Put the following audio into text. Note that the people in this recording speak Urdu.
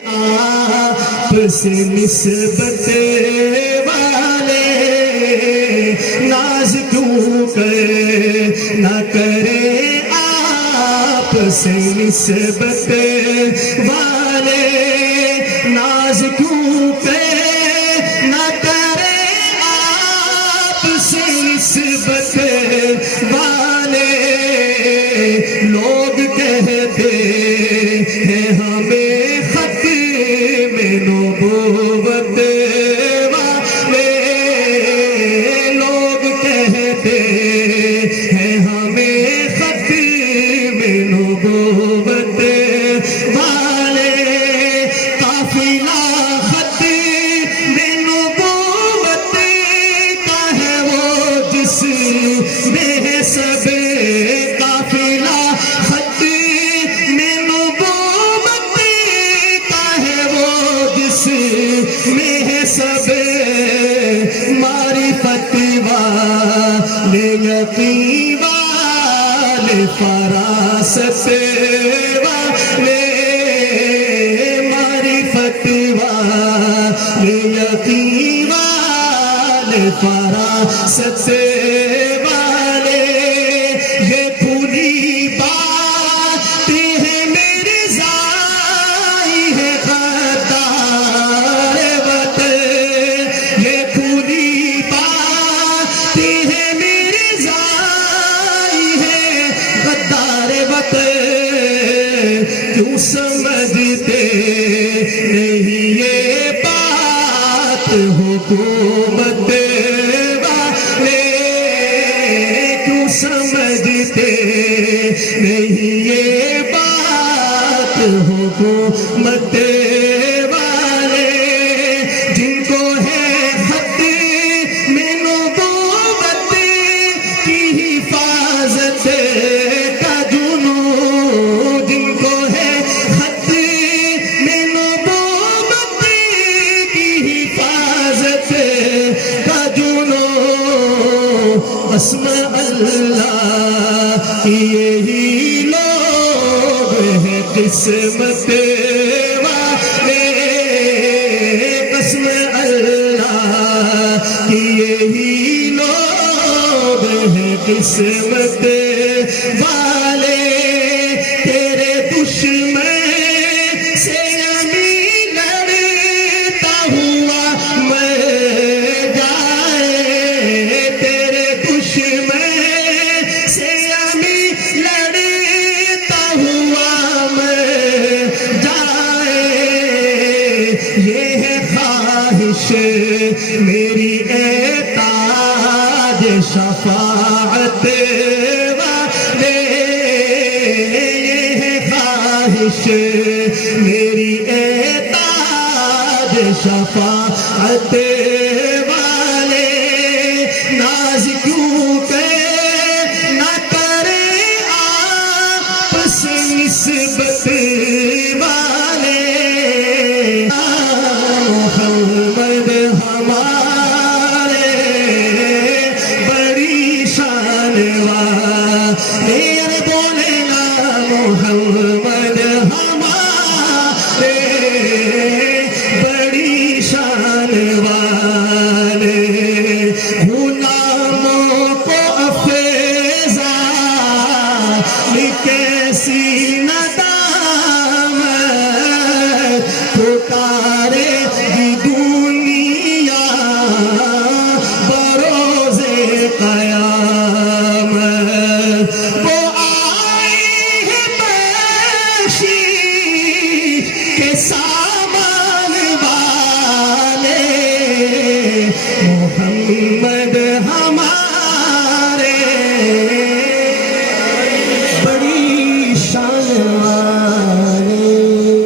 آپ سے نسبت والے ناز کیوں نہ کرے، آپ سے نسبت والے ناز کیوں نہ کرے، آپ سے نسبت والے لوگ کہتے ہیں ہمیں ختم نبوت والے، لوگ کہتے ہیں ہمیں ختم نبوت والے، قافلہ ختم نبوت کا ہے وہ جس میں سب قافلہ ختم نبوت کا ہے وہ جس میں سب معرفت والے یقین والے فراست والے، معرفت والے یقین والے فراست والے، یہ پوری باتیں ہیں میرے ذائی ہے غدار وطن، یہ پوری باتیں ہیں میرے ذائی ہے غدار وطن، کیوں سمجھتے نہیں یہ بات حکومت والے، کیوں سمجھتے نہیں یہ بات حکومت والے، جن کو ہے ختم نبوت کی حفاظت کا جنون، جن کو ہے ختم نبوت کی حفاظت کا جنون، قسم اللہ یہی لوگ ہیں قسمت والے، قسم اللہ یہی لوگ ہیں قسمت والے، تیرے دشمن سے یعنی لڑتا ہوا مر جائے، تیرے دشمن سے یعنی لڑتا ہوا مر جائے، یہ ہے خواہش میری اے تاج شفاعت والے، یہ ہے خواہش میری اے تاج شفاعت والے، ناز کیوں نہ کرے آپ سے نسبت والے، محمد ہمارے بڑی شان والے، ارے بولے نا محمد ہمارے بڑی شان والے، غلاموں کو افیضا کیسی ندامت، پکارے گی دنیا بروز قیامت، وہ آئی ہے بخشش کے ساتھ